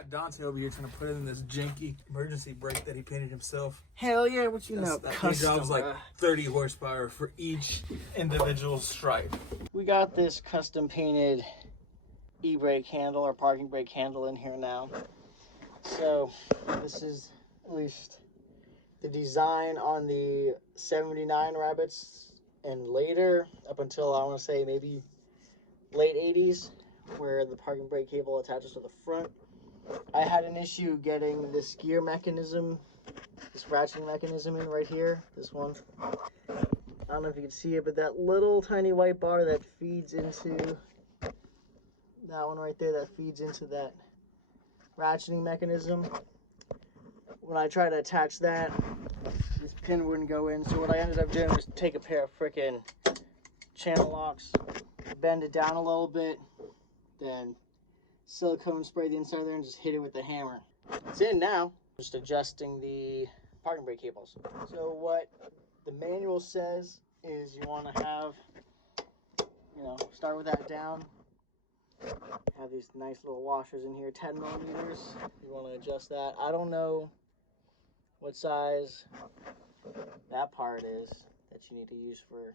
Got Dante over here trying to put in this janky emergency brake that he painted himself. Hell yeah, what you know? That paint job's like 30 horsepower for each individual stripe. We got this custom painted e-brake handle or parking brake handle in here now. So this is at least the design on the 79 Rabbits and later, up until I want to say maybe late 80s, where the parking brake cable attaches to the front. I had an issue getting this gear mechanism, this ratcheting mechanism in right here, this one. I don't know if you can see it, but that little tiny white bar that feeds into that one right there, that feeds into that ratcheting mechanism. When I tried to attach that, this pin wouldn't go in. So what I ended up doing was take a pair of frickin' channel locks, bend it down a little bit, then silicone spray the inside there and just hit it with the hammer. It's in now. Just adjusting the parking brake cables. So what the manual says is you want to have, start with that down. Have these nice little washers in here, 10 millimeters. You want to adjust that. I don't know what size that part is that you need to use for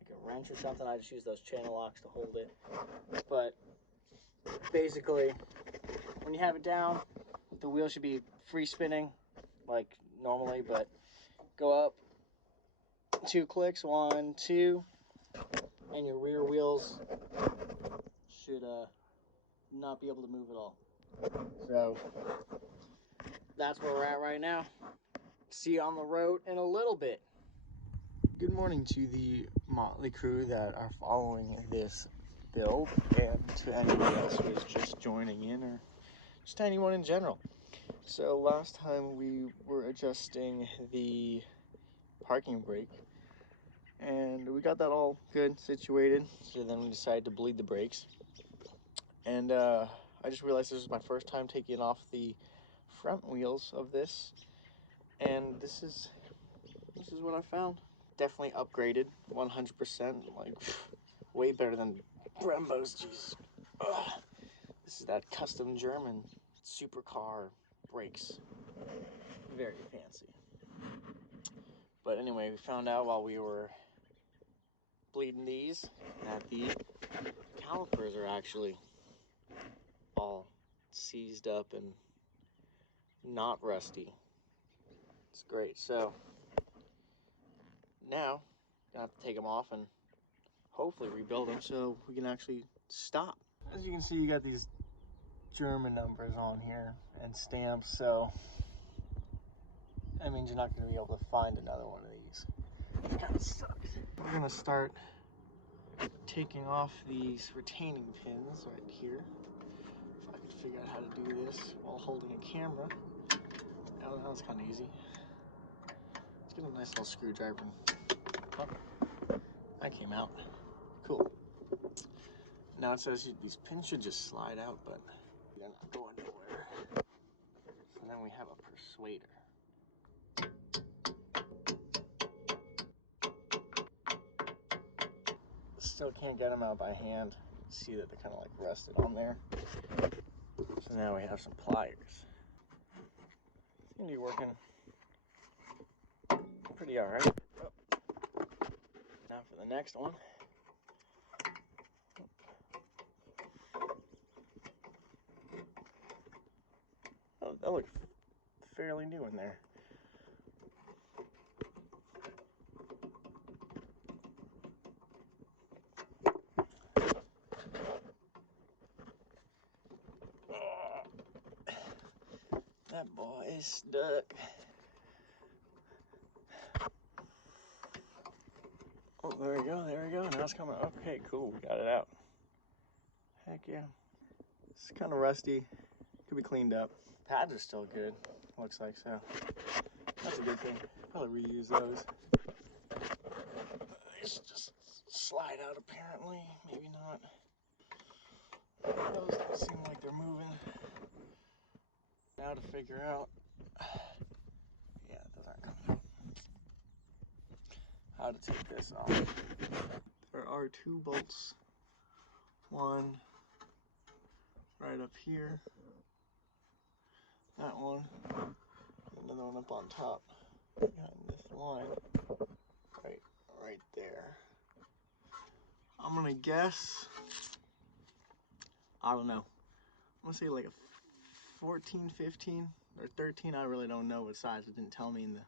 like a wrench or something. I just use those channel locks to hold it. But basically, when you have it down, the wheel should be free spinning like normally, but go up 2 clicks, 1, 2, and your rear wheels should not be able to move at all. So that's where we're at right now. See you on the road in a little bit. Good morning to the motley crew that are following this build, and to anybody else who is just joining in, or just anyone in general. So last time we were adjusting the parking brake, and we got that all good situated. So then we decided to bleed the brakes, and I just realized this was my first time taking off the front wheels of this, and this is what I found. Definitely upgraded, 100%, like way better than Brembo's. Jeez. Ugh. This is that custom German supercar brakes. Very fancy. But anyway, we found out while we were bleeding these that the calipers are actually all seized up and not rusty. It's great. So now I'm gonna have to take them off and hopefully rebuild them so we can actually stop. As you can see, you got these German numbers on here and stamps, so that means you're not going to be able to find another one of these. It kind of sucks. We're going to start taking off these retaining pins right here. If I could figure out how to do this while holding a camera. Oh, that was kind of easy. Let's get a nice little screwdriver. Oh, that came out. Cool. Now it says these pins should just slide out, but they're not going nowhere. So then we have a persuader. Still can't get them out by hand. See that they're kind of like rusted on there. So now we have some pliers. It's gonna be working pretty all right. Oh. Now for the next one. Oh, that looks fairly new in there. That boy is stuck. Oh, there we go, there we go. Now it's coming. Okay, cool, we got it out. Heck yeah. It's kind of rusty. Could be cleaned up. Pads are still good, looks like, so that's a good thing. Probably reuse those. These just slide out apparently, maybe not. Those don't seem like they're moving. Now to figure out, yeah, those aren't coming out. How to take this off. There are 2 bolts. One right up here, that one, another one up on top behind this line, right there. I'm gonna guess, I don't know, I'm gonna say like a 14, 15, or 13. I really don't know what size. It didn't tell me in the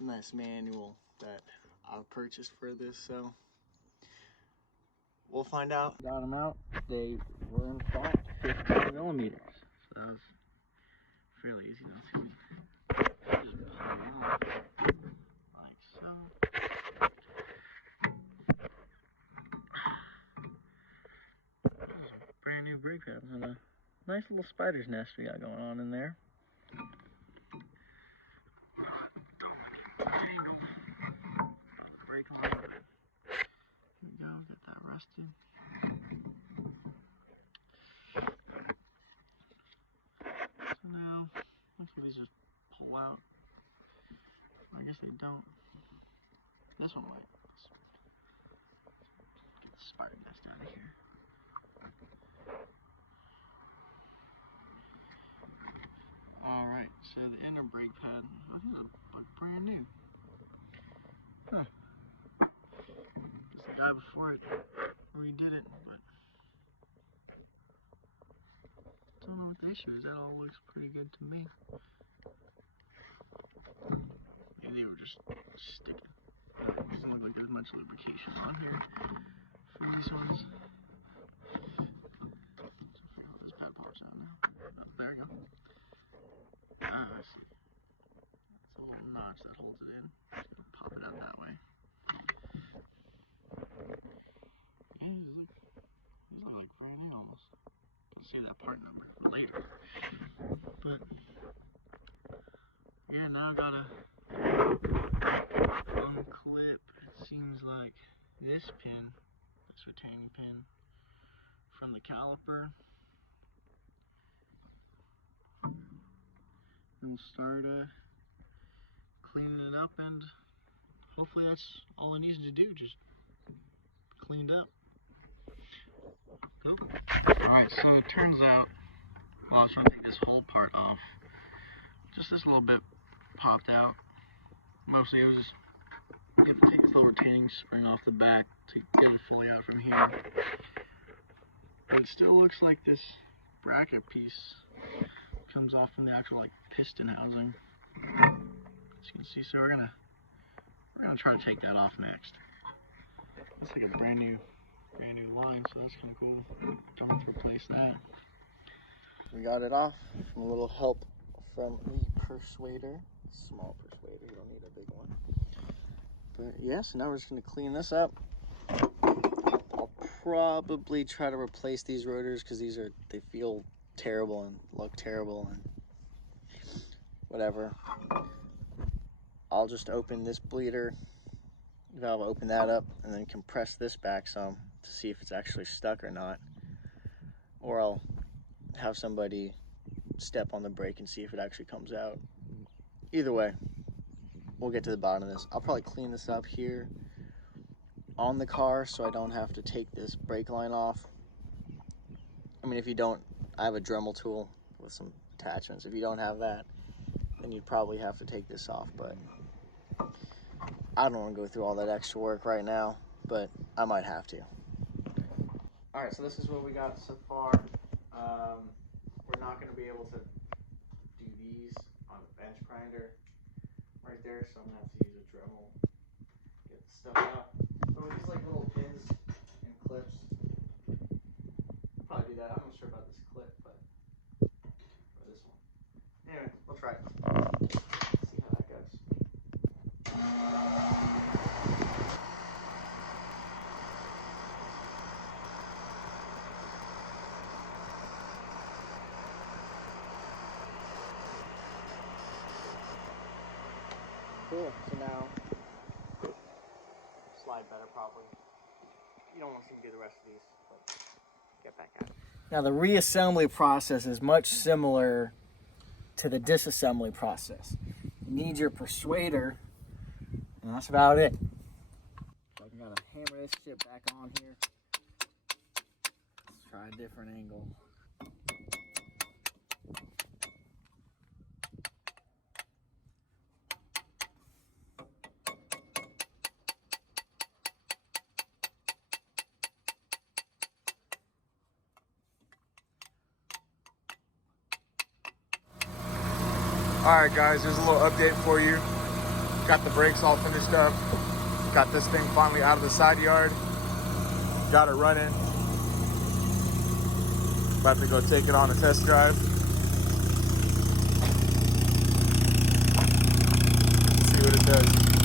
nice manual that I purchased for this, so we'll find out. Got them out. They were in fact 15 millimeters, so that was fairly easy to see. Just pull them off like so. Brand new brake pads and a nice little spider's nest we got going on in there. Tangled. Brake line. Here we go, get that rusted. So now, hopefully these just pull out. I guess they don't. This one might. Get the spider nest out of here. Alright, so the inner brake pad, oh, these are like brand new. Huh. Guess the guy before it redid it, but don't know what the issue is. That all looks pretty good to me. Maybe they were just sticking. It doesn't look like there's much lubrication on here for these ones. So figure out how this pad pops out now. Oh, there we go. Ah, I see. It's a little notch that holds it in. Just gonna pop it out that way. Yeah, these look like brand new almost. I'll save that part number for later. But yeah, now I gotta unclip, it seems like, this pin, this retaining pin, from the caliper. And we'll start cleaning it up, and hopefully that's all it needs to do, just cleaned up. Cool. Alright, so it turns out, while I was trying to take this whole part off, just this little bit popped out. Mostly it was just, you have to take this little retaining spring off the back to get it fully out from here. But it still looks like this bracket piece comes off from the actual like piston housing. As you can see, so we're gonna try to take that off next. Looks like a brand new line, so that's kind of cool. Don't have to replace that. We got it off from a little help from the persuader. Small persuader, you don't need a big one. But yeah, so now we're just gonna clean this up. I'll probably try to replace these rotors because they feel terrible and look terrible and whatever. I'll just open this bleeder valve, open that up, and then compress this back some to see if it's actually stuck or not. Or I'll have somebody step on the brake and see if it actually comes out. Either way, we'll get to the bottom of this. I'll probably clean this up here on the car so I don't have to take this brake line off. I mean, if you don't, I have a Dremel tool with some attachments. If you don't have that, then you'd probably have to take this off, but I don't want to go through all that extra work right now, but I might have to. Alright, so this is what we got so far. We're not going to be able to do these on a bench grinder right there, so I'm going to have to use a Dremel to get the stuff out. But with these like little pins and clips, I'll probably do that. I'm not sure about this clip, but or this one. Anyway, we'll try it. See how that goes. Cool, so now slide better probably. You don't want to see me do the rest of these, but get back at it. Now the reassembly process is much similar to the disassembly process. You need your persuader, and that's about it. So I gotta hammer this shit back on here. Let's try a different angle. Alright guys, here's a little update for you. Got the brakes all finished up. Got this thing finally out of the side yard. Got it running. About to go take it on a test drive. See what it does.